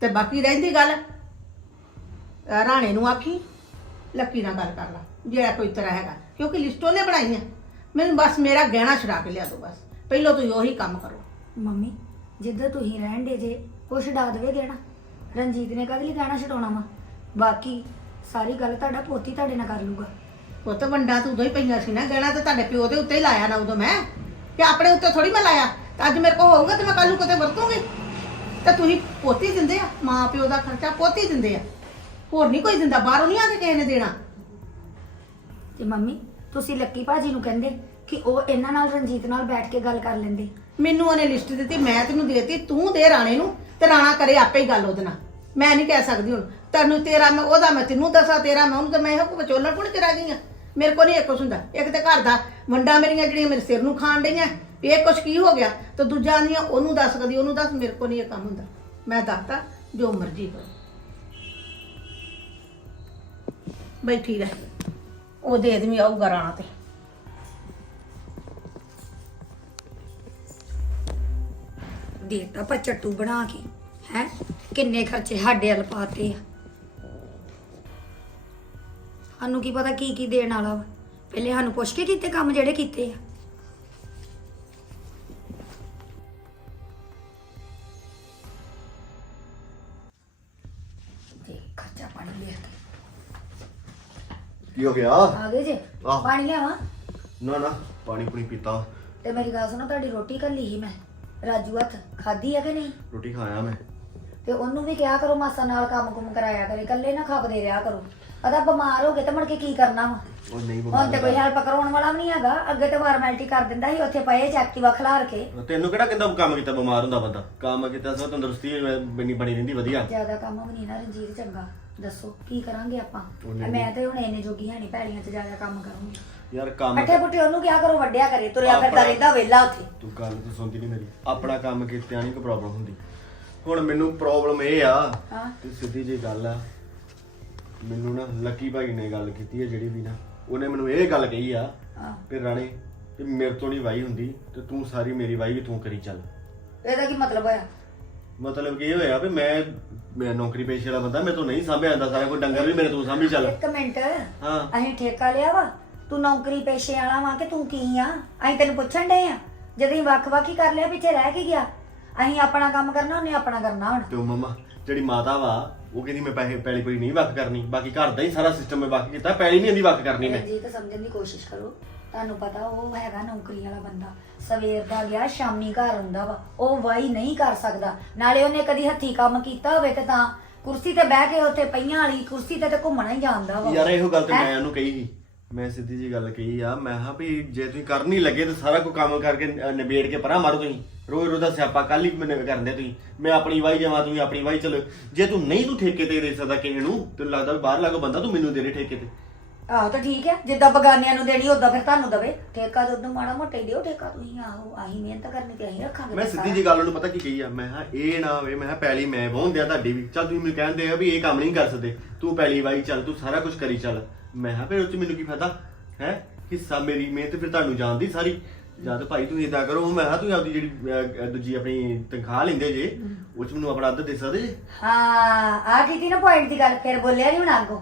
ਤੇ ਬਾਕੀ ਰਹਿੰਦੀ ਗੱਲ। ਅਹ ਰਾਣੇ ਨੂੰ ਆਖੀ, ਲੱਕੀ ਨਾਲ ਗੱਲ ਕਰ ਲਾ, ਜਿਹੜਾ ਕੋਈ ਤਰ੍ਹਾਂ ਹੈਗਾ। ਕਿਉਂਕਿ ਲਿਸਟ ਉਹਨੇ ਬਣਾਈ ਹੈ ਮੈਨੂੰ ਬਸ ਮੇਰਾ ਗਹਿਣਾ ਛੁਡਾ ਕੇ ਲਿਆ ਦੋ ਬਸ। ਪਹਿਲਾਂ ਤੁਸੀਂ ਉਹੀ ਕੰਮ ਕਰੋ। ਮੰਮੀ ਜਿੱਧਰ ਤੁਸੀਂ ਰਹਿਣ ਦੇ ਜੇ ਕੁਛ ਡਾ ਦੇਵੇ ਦੇਣਾ ਰਣਜੀਤ ਨੇ ਕਦੇ ਲਈ ਕਹਿਣਾ ਛਡਾਉਣਾ ਵਾ? ਬਾਕੀ ਸਾਰੀ ਗੱਲ ਤੁਹਾਡਾ ਪੋਤੀ ਤੁਹਾਡੇ ਨਾਲ ਕਰ ਲੂਗਾ ਉਹ ਤਾਂ ਵੰਡਾ ਤਾਂ ਉਦੋਂ ਹੀ ਪਈਆਂ ਸੀ ਨਾ ਗਹਿਣਾ ਤਾਂ ਤੁਹਾਡੇ ਪਿਓ ਦੇ ਉੱਤੇ ਹੀ ਲਾਇਆ ਨਾ ਉਦੋਂ ਮੈਂ। ਕਿ ਆਪਣੇ ਉੱਤੇ ਥੋੜੀ ਮੈਂ ਲਾਇਆ। ਤਾਂ ਅੱਜ ਮੇਰੇ ਕੋਲ ਹੋਊਗਾ ਤੇ ਮੈਂ ਕੱਲ ਨੂੰ ਕਿਤੇ ਵਰਤੂੰਗੀ। ਤਾਂ ਤੁਸੀਂ ਪੋਤੀ ਦਿੰਦੇ ਆ ਮਾਂ ਪਿਓ ਦਾ ਖਰਚਾ ਪੋਤੀ ਦਿੰਦੇ ਆ। ਹੋਰ ਨਹੀਂ ਕੋਈ ਦਿੰਦਾ ਬਾਹਰੋਂ ਨਹੀਂ ਆ ਕੇ ਕਿਸੇ ਨੇ ਦੇਣਾ। ਤੇ ਮੰਮੀ ਤੁਸੀਂ ਲੱਕੀ ਭਾਜੀ ਨੂੰ ਕਹਿੰਦੇ ਕਿ ਉਹ ਇਹਨਾਂ ਨਾਲ ਰਣਜੀਤ ਨਾਲ ਬੈਠ ਕੇ ਗੱਲ ਕਰ ਲੈਂਦੇ। ਮੈਨੂੰ ਉਹਨੇ ਲਿਸਟ ਦਿੱਤੀ ਮੈਂ ਤੈਨੂੰ ਦੇਤੀ ਤੂੰ ਦੇ ਰਾਣੇ ਨੂੰ ਤੇ ਰਾਣਾ ਕਰੇ ਆਪੇ ਹੀ ਗੱਲ ਉਹਦੇ ਨਾਲ। ਮੈਂ ਨਹੀਂ ਕਹਿ ਸਕਦੀ ਹੁਣ। ਤੈਨੂੰ ਤੇਰਾ ਮੈਂ ਉਹਦਾ ਮੈਂ ਤੈਨੂੰ ਦੱਸਾਂ ਤੇਰਾ ਮੈਂ ਉਹਨੂੰ ਤੇ ਮੈਂ ਇਹੋ ਵਿਚੋਲਣ ਚਰਾ ਗਈ ਆ ਮੇਰੇ ਕੋਲ ਨਹੀਂ ਇਹ ਕੁਛ ਹੁੰਦਾ। ਇੱਕ ਤੇ ਘਰ ਦਾ ਵੰਡਾ ਮੇਰੀਆਂ ਜਿਹੜੀਆਂ ਮੇਰੇ ਸਿਰ ਨੂੰ ਖਾਣ ਡਈਆਂ, ਵੀ ਇਹ ਕੁਛ ਕੀ ਹੋ ਗਿਆ? ਤੇ ਦੂਜਾ ਆਂਦੀਆਂ ਉਹਨੂੰ ਦੱਸ ਕਦੀ, ਉਹਨੂੰ ਦੱਸ, ਮੇਰੇ ਕੋਲ ਨਹੀਂ ਇਹ ਕੰਮ ਹੁੰਦਾ। ਮੈਂ ਦੱਸਤਾ, ਜੋ ਮਰਜ਼ੀ ਕਰੋ। ਬੈਠੀ ਰਹਿ ਉਹਦੇ ਆਦਮੀ ਆਊਗਾ ਰਾਣਾ ਤੇ। ਦੇਤਾ ਪਰ ਚੱਟੂ ਬਣਾ ਕੇ, ਹੈ? ਕਿੰਨੇ ਖਰਚੇ ਸਾਡੇ ਵੱਲ ਪਾਤੇ ਆ। ਸਾਨੂੰ ਕੀ ਪਤਾ ਕੀ ਕੀ ਦੇਣ ਵਾਲਾ ਵਾ। ਪਹਿਲੇ ਸਾਨੂੰ ਪੁੱਛ ਕੇ ਕੀਤੇ ਕੰਮ ਜਿਹੜੇ ਕੀਤੇ ਆ। ਤੇ ਖਰਚਾ ਪਾਣੀ ਲਿਆ ਕੇ। ਕੀ ਹੋ ਗਿਆ? ਆ ਗਏ ਜੇ? ਆਹ। ਪਾਣੀ ਲਿਆਵਾਂ? ਨਾ ਨਾ ਪਾਣੀ ਪੂਣੀ ਪੀਤਾ। ਤੇ ਮੇਰੀ ਗੱਲ ਸੁਣੋ ਤੁਹਾਡੀ ਰੋਟੀ ਕੱਲੀ ਹੀ ਮੈਂ। ਰਾਜੂ ਹੱਥ ਖਾਧੀ ਆ ਕਿ ਨਹੀਂ? ਰੋਟੀ ਖਾਇਆ ਮੈਂ। ਤੇ ਉਹਨੂੰ ਵੀ ਕਿਹਾ ਕਰੋ ਮਾਸਾ ਨਾਲ ਕੰਮ ਕੁਮ ਕਰਾਇਆ ਕਰੇ ਇਕੱਲੇ ਨਾ ਖਾਪਦੇ ਰਿਹਾ ਕਰੋ। ਅਦਾ ਬਿਮਾਰ ਹੋ ਗਏ ਤਾਂ ਮੁੜ ਕੇ ਕੀ ਕਰਨਾ ਵਾ? ਉਹ ਨਹੀਂ ਹੁਣ ਤੇ ਕੋਈ ਹੈਲਪ ਕਰਾਉਣ ਵਾਲਾ ਵੀ ਨਹੀਂ ਹੈਗਾ। ਅੱਗੇ ਤੇ ਫਾਰਮੈਲਿਟੀ ਕਰ ਦਿੰਦਾ ਸੀ ਉੱਥੇ ਪਏ ਚ ਐਕਟਿਵਾ ਖਿਲਾਰ ਕੇ। ਤੈਨੂੰ ਕਿਹੜਾ ਕਹਿੰਦਾ ਕੰਮ ਕੀਤਾ ਬਿਮਾਰ ਹੁੰਦਾ ਬੰਦਾ? ਕੰਮ ਕੀਤਾ ਸੋ ਤੰਦਰੁਸਤੀ ਬਣੀ ਬਣੀ ਰਹਿੰਦੀ ਵਧੀਆ। ਜ਼ਿਆਦਾ ਕੰਮ ਵੀ ਨਹੀਂ ਨਾ ਰਣਜੀਤ ਚੰਗਾ। ਦੱਸੋ ਕੀ ਕਰਾਂਗੇ ਆਪਾਂ? ਉਹਨੇ ਮੈਂ ਤੇ ਹੁਣ ਇਹਨੇ ਜੋਗੀ ਹੈ ਨਹੀਂ ਭੈੜੀਆਂ ਚ ਜ਼ਿਆਦਾ ਕੰਮ ਕਰੂੰਗੀ। ਯਾਰ ਕੰਮ ਪੱਠੇ ਪੁੱਠੇ ਉਹਨੂੰ ਕਿਹਾ ਕਰੋ ਵੱਡਿਆ ਕਰੇ ਤੁਰਿਆ ਫਿਰਦਾ ਰਹਿੰਦਾ ਵੇਲਾ ਉੱਥੇ। ਤੂੰ ਗੱਲ ਤਾਂ ਸੁਣਦੀ ਨਹੀਂ ਮੇਰੀ। ਆਪਣਾ ਕੰਮ ਕੀਤਿਆਂ ਨਹੀਂ ਕੋਈ ਪ੍ਰੋਬਲਮ ਹੁੰਦੀ। ਹੁਣ ਮੈਨੂੰ ਪ੍ਰੋਬਲਮ ਇਹ ਆ ਹਾਂ। ਤੇ ਸਿੱਧੀ ਜੀ ਗੱਲ ਆ ਮੈਨੂੰ ਨਾ ਲੱਕੀ ਭਾਈ ਨੇ ਗੱਲ ਕੀਤੀ ਹੈ ਜਿਹੜੀ ਵੀ ਨਾ ਉਹਨੇ ਮੈਨੂੰ ਇਹ ਗੱਲ ਕਹੀ ਆ ਹਾਂ। ਕਿ ਰਾਣੇ ਕਿ ਮੇਰੇ ਤੋਂ ਨਹੀਂ ਵਾਈ ਹੁੰਦੀ ਤੇ ਤੂੰ ਸਾਰੀ ਮੇਰੀ ਵਾਈ ਵੀ ਤੂੰ ਕਰੀ ਚੱਲ। ਇਹਦਾ ਕੀ ਮਤਲਬ ਹੋਇਆ? ਮਤਲਬ ਕਿ ਇਹ ਹੋਇਆ ਵੀ ਮੈਂ ਮੈਂ ਨੌਕਰੀ ਪੇਸ਼ੇ ਵਾਲਾ ਬੰਦਾ ਮੇਰੇ ਤੋਂ ਨਹੀਂ ਸਾਂਭਿਆ ਜਾਂਦਾ ਸਾਰਾ ਕੋਈ ਡੰਗਰ ਵੀ ਮੇਰੇ ਤੋਂ ਸਾਂਭੀ ਚੱਲ। ਇੱਕ ਮਿੰਟ। ਹਾਂ। ਅਸੀਂ ਠੇਕਾ ਲਿਆ ਵਾ ਤੂੰ ਨੌਕਰੀ ਪੇਸ਼ੇ ਵਾਲਾ ਵਾ ਕਿ ਤੂੰ ਕੀ ਆ? ਅਸੀਂ ਤੈਨੂੰ ਪੁੱਛਣ ਡਏ ਆ ਜਦੋਂ ਅਸੀਂ ਵੱਖ-ਵੱਖ ਹੀ ਕਰ ਲਿਆ ਪਿੱਛੇ ਰਹਿ ਕੇ ਗਿਆ? ਅਸੀਂ ਆਪਣਾ ਕੰਮ ਕਰਨਾ ਉਹਨੇ ਆਪਣਾ ਕਰਨਾ ਹੁਣ। ਤੇ ਉਹ ਮਮਾ? ਜਿਹੜੀ ਮਾਤਾ ਵਾ ਉਹ ਕਹਿੰਦੀ ਮੈਂ ਪੈਸੇ ਪੈਲੀ ਕੋਈ ਨਹੀਂ ਵੱਖ ਕਰਨੀ ਬਾਕੀ ਘਰ ਦਾ ਹੀ ਸਾਰਾ ਸਿਸਟਮ ਮੈਂ ਵੱਖ ਕੀਤਾ ਪੈਲੀ ਨਹੀਂ ਆਂਦੀ ਵੱਖ ਕਰਨੀ ਮੈਂ। ਜੀ ਤਾਂ ਸਮਝਣ ਦੀ ਕੋਸ਼ਿਸ਼ ਕਰੋ ਤੁਹਾਨੂੰ ਪਤਾ ਉਹ ਹੈਗਾ ਨੌਕਰੀ ਵਾਲਾ ਬੰਦਾ ਸਵੇਰ ਦਾ ਗਿਆ ਸ਼ਾਮੀ ਘਰ ਆਉਂਦਾ ਵਾ ਉਹ ਵਾਈ ਨਹੀਂ ਕਰ ਸਕਦਾ ਨਾਲੇ ਉਹਨੇ ਕਦੀ ਹੱਥੀ ਕੰਮ ਕੀਤਾ ਹੋਵੇ ਤੇ ਤਾਂ ਕੁਰਸੀ ਤੇ ਬਹਿ ਕੇ ਉੱਥੇ ਪਈਆਂ ਵਾਲੀ ਕੁਰਸੀ ਤੇ ਤੇ ਘੁੰਮਣਾ ਹੀ ਜਾਂਦਾ ਵਾ। ਯਾਰ ਇਹੋ ਗੱਲ ਤੇ? ਮੈਂ ਉਹਨੂੰ ਕਹੀ ਸੀ ਮੈਂ ਸਿੱਧੀ ਜੀ ਗੱਲ ਕਹੀ ਆ ਮੈਂ ਹਾਂ ਵੀ ਜੇ ਤੁਸੀਂ ਕਰਨ ਹੀ ਲੱਗੇ ਤਾਂ ਸਾਰਾ ਕੋਈ ਕੰਮ ਕਰਕੇ ਨਿਬੇੜ ਕੇ ਪਰਾਂ ਮਾਰੋ ਤੁਸੀਂ। ਰੋਜ਼ ਰੋਜ਼ ਦਾ ਸਿਆਪਾ ਕੱਲ ਹੀ ਮੈਨੂੰ ਕਰਦੇ ਤੁਸੀਂ। ਮੈਂ ਆਪਣੀ ਵਾਈ ਜਾਵਾਂ ਤੁਸੀਂ ਆਪਣੀ ਵਾਈ ਚਲੋ। ਜੇ ਤੂੰ ਨਹੀਂ ਤੂੰ ਠੇਕੇ ਤੇ ਦੇ ਸਕਦਾ ਕਿਸੇ ਨੂੰ ਤੈਨੂੰ ਲੱਗਦਾ ਵੀ ਬਾਹਰ ਲੱਗੋ ਬੰਦਾ ਤੂੰ ਮੈਨੂੰ ਦੇ ਦੇ ਠੇਕੇ ਤੇ। ਆਹੋ ਤਾਂ ਠੀਕ ਹੈ ਜਿੱਦਾਂ ਬਗਾਨਿਆਂ ਨੂੰ ਦੇਣੀ ਉਦਾਂ ਫਿਰ ਤੁਹਾਨੂੰ ਦਵੇ। ਠੇਕਾ ਤਾਂ ਉਦੋਂ ਮਾੜਾ ਮੋਟਾ ਹੀ ਦਿਓ ਠੇਕਾ ਤੁਸੀਂ ਆਹੋ ਆਹੀ ਮਿਹਨਤ ਕਰਨੀ ਤੇ ਅਸੀਂ ਰੱਖਾਂਗੇ ਮੈਂ। ਸਿੱਧੀ ਜੀ ਗੱਲ ਉਹਨੂੰ ਪਤਾ ਕੀ ਕਹੀ ਆ? ਮੈਂ ਹਾਂ ਇਹ ਨਾ ਹੋਵੇ ਮੈਂ ਕਿਹਾ ਪੈਲੀ ਮੈਂ ਵਾਹੁੰਦਿਆ ਤੁਹਾਡੀ ਵੀ। ਚੱਲ ਤੁਸੀਂ ਮੈਨੂੰ ਕਹਿੰਦੇ ਆ ਵੀ ਇਹ ਕੰਮ ਨਹੀਂ ਕਰ ਸਕਦੇ। ਤੂੰ ਪੈਲੀ ਵਾਈ ਚੱਲ ਤੂੰ ਸਾਰਾ ਕੁਝ ਕਰੀ ਚੱਲ। ਮੈਂ ਹਾਂ ਫਿਰ ਉਹ ਚ ਮੈਨੂੰ ਕੀ ਫਾਇਦਾ? ਹੈ? ਹਿੱਸਾ ਮੇਰੀ ਮਿਹਨਤ ਫਿਰ ਤੁਹਾਨੂੰ ਜਾਣਦੀ ਸਾਰੀ। ਜਦ ਭਾਈ ਤੂੰ ਇਦਾਂ ਕਰੋ ਮੈਂ ਹਾਂ ਤੂੰ ਆਪਦੀ ਜਿਹੜੀ ਅਹ, ਅਹ, ਦੂਜੀ ਆਪਣੀ ਤਨਖਾਹ ਲੈਂਦੇ ਜੇ ਉਹ ਚ ਮੈਨੂੰ ਆਪਣਾ ਅੱਧ ਦੇ ਸਕਦੇ ਜੇ? ਹਾਂ ਆ ਕੀਤੀ ਨਾ ਪੁਆਇੰਟ ਦੀ ਗੱਲ ਫਿਰ ਬੋਲਿਆ ਨਹੀਂ ਹੁਣ ਅੱਗੋਂ?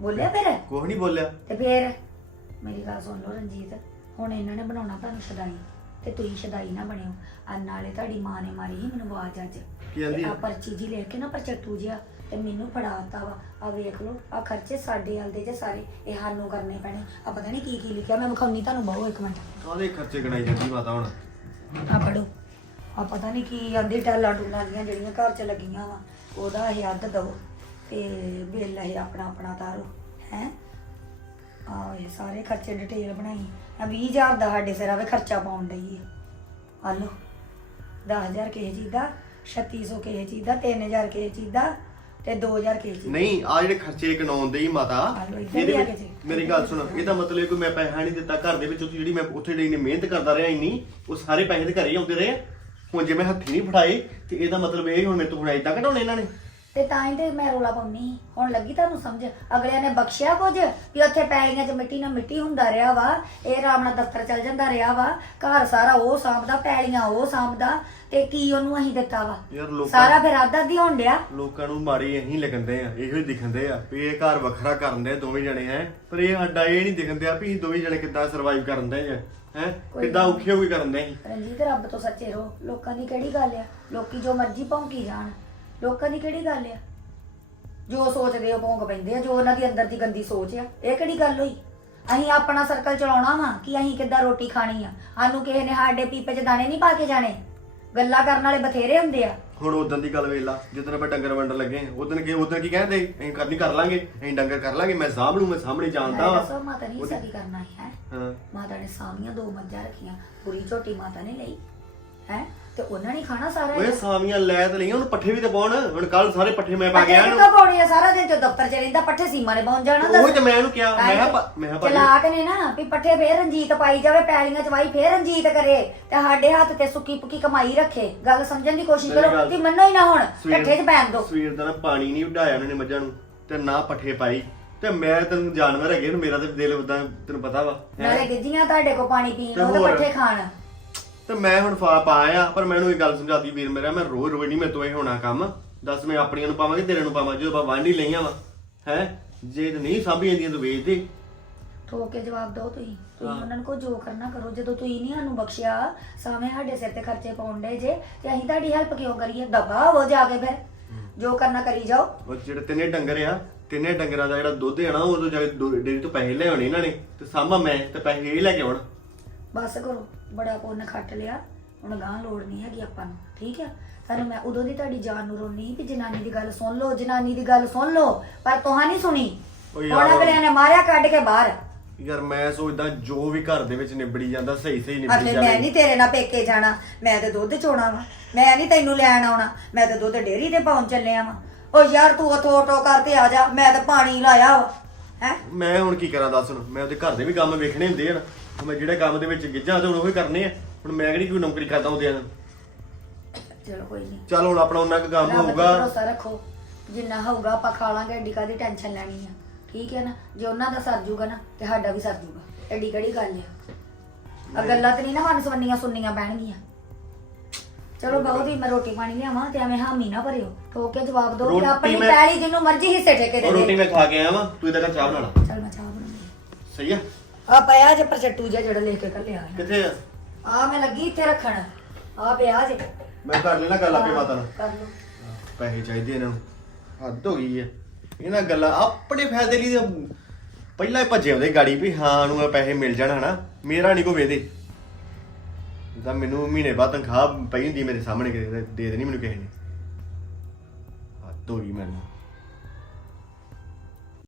ਬੋਲਿਆ ਫਿਰ? ਕੁਛ ਨਹੀਂ ਬੋਲਿਆ। ਤੇ ਫਿਰ? ਮੇਰੀ ਗੱਲ ਸੁਣ ਲਓ ਰਣਜੀਤ ਹੁਣ ਇਹਨਾਂ ਨੇ ਬਣਾਉਣਾ ਤੁਹਾਨੂੰ ਸ਼ਦਾਈ ਤੇ ਤੁਸੀਂ ਸ਼ਦਾਈ ਨਾ ਬਣਿਓ। ਆ ਨਾਲੇ ਤੁਹਾਡੀ ਮਾਂ ਨੇ ਮਾਰੀ ਸੀ ਮੈਨੂੰ ਆਵਾਜ਼ ਅੱਜ। ਕੀ ਕਹਿੰਦੀ ਆ? ਪਰਚੀ ਜੀ ਲੈ ਕੇ ਨਾ ਪਰਚਟੂ ਜਿਹਾ ਤੇ ਮੈਨੂੰ ਫੜਾਤਾ ਵਾ। ਆ ਵੇਖ ਲਓ ਆ ਖਰਚੇ ਸਾਡੇ ਹਾਲ ਦੇ ਜੇ ਸਾਰੇ ਇਹ ਸਾਨੂੰ ਕਰਨੇ ਪੈਣੇ। ਆ ਪਤਾ ਨਹੀਂ ਕੀ ਕੀ ਲਿਖਿਆ ਮੈਂ ਵਿਖਾਉਣੀ ਤੁਹਾਨੂੰ ਬਹੁ ਇੱਕ ਮਿੰਟ। ਕਾਹਦੇ ਖਰਚੇ ਗਣਾਈ ਜਾਂਦੀ ਮਾਤਾ ਹੁਣ? ਆ ਪੜੋ ਆ ਪਤਾ ਨਹੀਂ ਕੀ ਆਂਦੀ ਟਾਲਾ ਟੂਲਾਂ ਦੀਆਂ ਜਿਹੜੀਆਂ ਘਰ ਚ ਲੱਗੀਆਂ ਵਾ ਉਹਦਾ ਇਹ ਅੱਧ ਦਵੋ ਤੇ ਬਿੱਲ ਇਹ ਆਪਣਾ ਆਪਣਾ ਤਾਰੋ ਹੈ? ਆ ਇਹ ਸਾਰੇ ਖਰਚੇ ਡਿਟੇਲ ਬਣਾਈ। ਆ 20000 ਦਾ ਸਾਡੇ ਸਿਰ ਆਵੇ ਖਰਚਾ ਪਾਉਣ ਡਈ ਆ ਲਓ 10000 ਕਿਸੇ ਚੀਜ਼ ਦਾ? 3600 ਕਿਸੇ ਚੀਜ਼ ਦਾ 3000 ਕਿਸੇ ਚੀਜ਼ ਦਾ ਤੇ 2000 ਕਿਸੇ ਚੀਜ਼ ਦਾ ਨਹੀਂ ਆ ਜਿਹੜੇ ਖਰਚੇ ਗਣਾਉਂਦੇ ਹੀ ਮਾਤਾ ਆ ਲਓ, ਇੱਧਰ ਇਹਦੇ ਵੀ ਆ ਵਿੱਚ ਜੀ। ਮੇਰੀ ਗੱਲ ਸੁਣ ਇਹਦਾ ਮਤਲਬ ਕੋਈ ਮੈਂ ਪੈਸਾ ਨਹੀਂ ਦਿੱਤਾ ਘਰ ਦੇ ਵਿੱਚ ਉੱਥੇ ਜਿਹੜੀ ਮੈਂ ਉੱਥੇ ਜਿਹੜੀ ਨੇ ਮਿਹਨਤ ਕਰਦਾ ਰਿਹਾ ਇੰਨੀ ਉਹ ਸਾਰੇ ਪੈਸੇ ਤੇ ਘਰੇ ਹੀ ਆਉਂਦੇ ਰਹੇ ਆ। ਹੁਣ ਜੇ ਮੈਂ ਹੱਥੀ ਨਹੀਂ ਫੜਾਏ ਤੇ ਇਹਦਾ ਮਤਲਬ ਇਹ ਹੁਣ ਮੇਰੇ ਤੋਂ ਹੁਣ ਇਦਾਂ ਕਢਾਉਣੇ ਇਹਨਾਂ ਨੇ ਤੇ ਤਾਂ ਹੀ ਤੇ ਮੈਂ ਰੋਲਾ ਪਾਉਣੀ ਹੁਣ ਲੱਗੀ ਤੁਹਾਨੂੰ ਸਮਝ? ਅਗਲਿਆਂ ਨੇ ਬਖਸ਼ਿਆ ਕੁਝ? ਵੀ ਉੱਥੇ ਪੈਲੀਆਂ 'ਚ ਮਿੱਟੀ ਨਾਲ ਮਿੱਟੀ ਹੁੰਦਾ ਰਿਹਾ ਵਾ। ਇਹ ਆਰਾਮ ਨਾਲ ਦਫ਼ਤਰ ਚੱਲ ਜਾਂਦਾ ਰਿਹਾ ਵਾ। ਘਰ ਸਾਰਾ ਉਹ ਸਾਂਭਦਾ ਪੈਲੀਆਂ ਉਹ ਸਾਂਭਦਾ। ਤੇ ਕੀ ਉਹਨੂੰ ਅਸੀਂ ਦਿੱਤਾ ਵਾ? ਯਾਰ ਲੋਕਾਂ ਸਾਰਾ ਫਿਰ ਆਦਾ ਦੀ ਹੋਣ ਡਿਆ। ਲੋਕਾਂ ਨੂੰ ਮਾੜੇ ਇਹੀ ਲੱਗਦੇ ਆ ਇਹੋ ਹੀ ਦਿਖਦੇ ਆ ਵੀ ਇਹ ਘਰ ਵੱਖਰਾ ਕਰਨ ਦੇ ਦੋਵੇਂ ਜਣੇ ਹੈ। ਪਰ ਇਹ ਸਾਡਾ ਇਹ ਨਹੀਂ ਦਿਖਦੇ ਆ ਵੀ ਇਹ ਦੋਵੇਂ ਜਣੇ ਕਿੱਦਾਂ ਸਰਵਾਈਵ ਕਰਨ ਦੇ ਆ ਹੈ? ਕਿੱਦਾਂ ਔਖੇ ਹੋ ਕੇ ਕਰਨ ਦੇ ਰਣਜੀਤ ਰੱਬ ਤੋਂ ਸੱਚੇ ਰਹੋ। ਲੋਕਾਂ ਦੀ ਕਿਹੜੀ ਗੱਲ ਆ? ਲੋਕੀ ਜੋ ਮਰਜ਼ੀ ਭੌਂਕੀ ਜਾਣ। ਲੋਕਾਂ ਦੀ ਕਿਹੜੀ ਗੱਲ ਆ? ਜੋ ਸੋਚਦੇ ਉਹ ਭੌਂਕ ਪੈਂਦੇ ਆ ਜੋ ਉਹਨਾਂ ਦੀ ਅੰਦਰ ਦੀ ਗੰਦੀ ਸੋਚ ਆ ਇਹ ਕਿਹੜੀ ਗੱਲ ਹੋਈ? ਅਸੀਂ ਆਪਣਾ ਸਰਕਲ ਚਲਾਉਣਾ ਵਾ ਕਿ ਅਸੀਂ ਕਿੱਦਾਂ ਰੋਟੀ ਖਾਣੀ ਆ? ਸਾਨੂੰ ਕਿਸੇ ਨੇ ਸਾਡੇ ਪੀਪੇ 'ਚ ਦਾਣੇ ਨਹੀਂ ਪਾ ਕੇ ਜਾਣੇ? ਗੱਲਾਂ ਕਰਨ ਵਾਲੇ ਬਥੇਰੇ ਹੁੰਦੇ ਆ। ਹੁਣ ਉਦੋਂ ਦੀ ਗੱਲ ਵੇਲਾ ਜਦੋਂ ਆਪਾਂ ਡੰਗਰ ਵੰਡਣ ਲੱਗੇ ਉਦੋਂ ਕੀ ਉਦੋਂ ਕੀ ਕਹਿੰਦੇ? ਅਸੀਂ ਕਰਨੀ ਕਰ ਲਾਂਗੇ ਅਸੀਂ ਡੰਗਰ ਕਰ ਲਾਂਗੇ ਮੈਂ ਸਾਂਭ ਲੂ ਮੈਂ ਸਾਹਮਣੇ ਜਾਣਦਾ ਵਾ। ਦੱਸੋ ਮਾਤਾ ਨਹੀਂ ਉਹਦੀ- ਸਦੀ ਕਰਨਾ ਹੈ ਹਾਂ। ਮਾਤਾ ਨੇ ਸਾਮੀਆਂ ਦੋ ਮੱਝਾਂ ਰੱਖੀਆਂ ਪੂਰੀ ਝੋਟੀ ਮਾਤਾ ਨੇ ਲਈ। ਹੈ? ਤੇ ਉਹਨਾਂ ਨੇ ਖਾਣਾ ਸਾਰਾ ਓਏ ਸਾਮੀਆਂ ਲੈ ਤੇ ਲਈਆਂ ਉਹਨੂੰ ਪੱਠੇ ਵੀ ਤੇ ਪਾਉਣ। ਹੁਣ ਕੱਲ ਸਾਰੇ ਪੱਠੇ ਮੈਂ ਪਾ ਗਿਆ ਕਿੱਥੋਂ ਪਾਉਣੀ ਆ? ਸਾਰਾ ਦਿਨ ਜੋ ਦਫ਼ਤਰ ਚ ਰਹਿੰਦਾ ਪੱਠੇ ਸੀਮਾ ਨੇ ਪਹੁੰਚ ਜਾਣਾ ਉਹ ਤੇ ਮੈਂ ਉਹਨੂੰ ਕਿਹਾ ਮੈਂ ਕਿਹਾ ਮੈਂ ਕਿਹਾ ਭਾਜੀ। ਚਲਾਕ ਨੇ ਨਾ ਵੀ ਪੱਠੇ ਫੇਰ ਰਣਜੀਤ ਪਾਈ ਜਾਵੇ ਪੈਲੀਆਂ ਚ ਵਾਈ ਫੇਰ ਰਣਜੀਤ ਕਰੇ ਤੇ ਸਾਡੇ ਹੱਥ ਤੇ ਸੁੱਕੀ ਪੁੱਕੀ ਕਮਾਈ ਰੱਖੇ। ਗੱਲ ਸਮਝਣ ਦੀ ਕੋਸ਼ਿਸ਼ ਮੇਰੀ ਕਰੋ ਗੱਲ- ਕਿ ਮੰਨੋ ਹੀ ਨਾ ਹੁਣ ਸਵੇਰ- ਇਕੱਠੇ ਚ ਪੈਣ ਦੋ। ਸਵੇਰ ਦਾ ਨਾ ਪਾਣੀ ਨਹੀਂ ਉਡਾਇਆ ਉਹਨਾਂ ਨੇ ਮੱਝਾਂ ਨੂੰ ਤੇ ਨਾ ਪੱਠੇ ਪਾਈ। ਤੇ ਮੈਂ ਤੈਨੂੰ ਜਾਨਵਰ ਹੈਗੇ ਨੂੰ ਮੇਰਾ ਤੇ ਦਿਲ ਉਦਾਂ ਤੈਨੂੰ ਪਤਾ ਵਾ ਹੈਂ। ਨਾਲੇ ਗਿੱਜੀਆਂ ਤੁਹਾਡੇ ਕੋ ਪਾਣੀ ਪੀਣ ਤੇ ਨੂੰ ਤੇ ਹੋਰ। ਪੱਠੇ ਖਾਣ। ਤੇ ਮੈਂ ਹੁਣ ਫਾ ਪਾਇਆ ਪਰ ਮੈਨੂੰ ਇਹ ਗੱਲ ਸਮਝਾਤੀ ਵੀਰ ਮੇਰਾ ਮੈਂ ਰੋਜ਼ ਰੋਜ਼ ਨਹੀਂ ਮੈਂ ਤੋਂ ਇਹ ਹੋਣਾ ਕੰਮ। ਦੱਸ ਮੈਂ ਆਪਣੀਆਂ ਨੂੰ ਪਾਵਾਂ ਕਿ ਤੇਰੇ ਨੂੰ ਪਾਵਾਂ ਜਦੋਂ ਆਪਾਂ ਵੰਡ ਹੀ ਲਈਆਂ ਵਾ ਹੈ? ਜੇ ਤੇ ਨਹੀਂ ਸਾਂਭੀ ਜਾਂਦੀਆਂ ਤੂੰ ਵੇਚ ਦੇ। ਠੋਕ ਕੇ ਜਵਾਬ ਦਿਓ ਤੁਸੀਂ। ਤੁਸੀਂ। ਉਹਨਾਂ ਨੂੰ ਕੋ ਜੋ ਕਰਨਾ ਕਰੋ ਜਦੋਂ ਤੁਸੀਂ ਨਹੀਂ ਸਾਨੂੰ ਬਖਸ਼ਿਆ ਸਾਵੇਂ ਸਾਡੇ ਸਿਰ ਤੇ ਖਰਚੇ ਪਾਉਣ ਦੇ ਜੇ ਤੇ ਅਸੀਂ ਤੁਹਾਡੀ ਹੈਲਪ ਕਿਉਂ ਕਰੀਏ? ਦਬਾ ਹੋ ਜਾ ਕੇ ਫਿਰ। ਜੋ ਕਰਨਾ ਕਰੀ ਜਾਓ। ਉਹ ਜਿਹੜੇ ਤਿੰਨੇ ਡੰਗਰ ਆ ਤਿੰਨੇ ਡੰਗਰਾਂ ਦਾ ਜਿਹੜਾ ਦੁੱਧ ਹੈ ਨਾ ਉਹ ਤੋਂ ਜਾ ਕੇ ਡੇਅਰੀ ਤੋਂ ਪੈਸੇ ਲੈ ਆਉਣੇ ਇਹਨਾਂ ਨੇ ਤੇ ਸਾਂਭਾ ਮੈਂ ਤੇ ਪੈਸੇ ਇਹ ਲੈ ਕੇ ਆਉਣ। ਬਸ ਕਰੋ। ਬੜਾ ਪੁੰਨ ਖੱਟ ਲਿਆ ਹੁਣ ਗਾਂ ਲੋੜ ਨਹੀਂ ਹੈਗੀ ਆਪਾਂ ਨੂੰ ਠੀਕ ਹੈ ਤੁਹਾਨੂੰ ਮੈਂ ਉਦੋਂ ਦੀ ਤੁਹਾਡੀ ਜਾਨ ਨੂੰ ਰੋਣੀ ਵੀ ਜਨਾਨੀ ਦੀ ਗੱਲ ਸੁਣ ਲਓ ਜਨਾਨੀ ਦੀ ਗੱਲ ਸੁਣ ਲਓ ਪਰ ਤੁਹਾਂ ਨਹੀਂ ਸੁਣੀ। ਉਹ ਯਾਰ- ਹੁਣ ਅਗਲਿਆਂ ਨੇ ਮਾਰਿਆ ਕੱਢ ਕੇ ਬਾਹਰ। ਯਾਰ ਮੈਂ ਸੋਚਦਾ ਜੋ ਵੀ ਘਰ ਦੇ ਵਿੱਚ ਨਿਬੜੀ ਜਾਂਦਾ ਸਹੀ ਸਹੀ ਨਿਬੜੀ ਆਖੇ ਮੈਂ ਨਹੀਂ ਤੇਰੇ ਨਾਲ ਪੇਕੇ ਜਾਣਾ ਮੈਂ ਤੇ ਦੁੱਧ ਚੋਣਾ ਵਾ ਮੈਂ ਨਹੀਂ ਤੈਨੂੰ ਲੈਣ ਆਉਣਾ ਮੈਂ ਤੇ ਦੁੱਧ ਡੇਅਰੀ ਤੇ ਪਾਉਣ ਚੱਲਿਆ ਵਾ। ਉਹ ਯਾਰ ਤੂੰ ਉਥੋਂ ਆਟੋ ਕਰਕੇ ਆ ਜਾ ਮੈਂ ਤੇ ਪਾਣੀ ਲਾਇਆ ਵਾ ਹੈ? ਮੈਂ ਹੁਣ ਕੀ ਕਰਾਂ ਦੱਸ ਹੁਣ? ਮੈਂ ਉਹਦੇ ਘਰ ਦੇ ਵੀ ਕੰਮ ਵੇਖਣੇ ਹੁੰਦੇ ਆ ਨਾ। ਹੁਣ ਮੈਂ ਜਿਹੜੇ ਕੰਮ ਦੇ ਵਿੱਚ ਗਿੱਜਾ ਤੇ ਹੁਣ ਉਹੀ ਕਰਨੇ ਆ। ਹੁਣ ਮੈਂ ਕਿਹੜੀ ਕੋਈ ਨੌਕਰੀ ਕਰਦਾ ਉਹਦੇ ਨਾਲ? ਚਲੋ ਕੋਈ ਨਹੀਂ ਚੱਲ ਹੁਣ ਆਪਣਾ ਉਹਨਾਂ ਕੁ ਕੰਮ ਰੱਬ ਤੇ ਹੋਊਗਾ। ਭਰੋਸਾ ਰੱਖੋ। ਜਿੰਨਾ ਹੋਊਗਾ ਆਪਾਂ ਖਾ ਲਾਂਗੇ ਐਡੀ ਕਾਦੀ ਟੈਨਸ਼ਨ ਲੈਣੀ ਆ। ਠੀਕ ਹੈ ਨਾ? ਜੇ ਉਹਨਾਂ ਦਾ ਸਰ ਜੂਗਾ ਨਾ ਤੇ ਸਾਡਾ ਵੀ ਸਰ ਜੂਗਾ। ਐਡੀ ਕਿਹੜੀ ਗੱਲ ਆ? ਆ ਗੱਲਾਂ ਤੇ ਨਹੀਂ ਨਾ ਮਨ ਸਵੰਨੀਆਂ ਸੁਣਨੀਆਂ ਪੈਣਗੀਆਂ। ਚਲੋ ਬਹੁਤੀ ਮੈਂ ਰੋਟੀ ਪਾਣੀ ਲਿਆਵਾਂ ਤੇ ਐਵੇਂ ਹਾਮੀ ਨਾ ਭਰਿਓ। ਠੋਕ ਕੇ ਜਵਾਬ ਦਿਓ ਕਿ ਰੋਟੀ ਆਪਣੀ ਮੈਂ- ਪੈਲੀ ਜਿੰਨੂੰ ਮਰਜ਼ੀ ਹਿੱਸੇ ਠੇਕੇ ਦੇ ਰੋਟੀ ਦੇ। ਮੈਂ ਖਾ ਕੇ ਆਇਆ ਵਾਂ ਤੂੰ ਇਹਦਾ ਚਾਹ ਬਣਾ ਲਾ। ਚੱਲ ਮੈਂ ਚਾਹ ਬਣਾਉਂਦੀ ਸਹੀ ਆ? ਆ ਪਿਆ ਜੇ ਪਰਚਟੂ ਜਿਹਾ ਜਿਹੜਾ ਲੈ ਕੇ ਕੱਲਿਆ ਕਿੱਥੇ ਆ? ਆ ਮੈਂ ਲੱਗੀ ਇੱਥੇ ਰੱਖਣ। ਆ ਪਿਆ ਜੇ ਮੈਂ ਕਰ ਲੈਣਾ ਗੱਲ ਆਪੇ ਮਾਤਾ ਨਾਲ ਕਰ ਲਓ। ਪੈਸੇ ਚਾਹੀਦੇ ਇਹਨਾਂ ਨੂੰ ਹੱਦ ਹੋ ਗਈ ਹੈ ਇਹਨਾਂ ਗੱਲਾਂ ਆਪਣੇ ਫਾਇਦੇ ਲਈ ਤਾਂ ਪਹਿਲਾਂ ਹੀ ਭੱਜੇ ਆਉਂਦੇ ਗਾੜੀ ਵੀ ਹਾਂ ਨੂੰ ਇਹ ਪੈਸੇ ਮਿਲ ਜਾਣ ਹਨਾ। ਮੇਰਾ ਨਹੀਂ ਕੋ ਵੇਦੇ। ਤਾਂ ਮੈਨੂੰ ਮਹੀਨੇ ਬਾਅਦ ਤਨਖਾਹ ਪਈ ਹੁੰਦੀ ਮੇਰੇ ਸਾਹਮਣੇ ਕਿਤੇ ਦੇ ਦੇਣੀ ਮੈਨੂੰ ਕਿਸੇ ਨੇ। ਹੱਦ ਹੋ ਗਈ ਮੈਨੂੰ।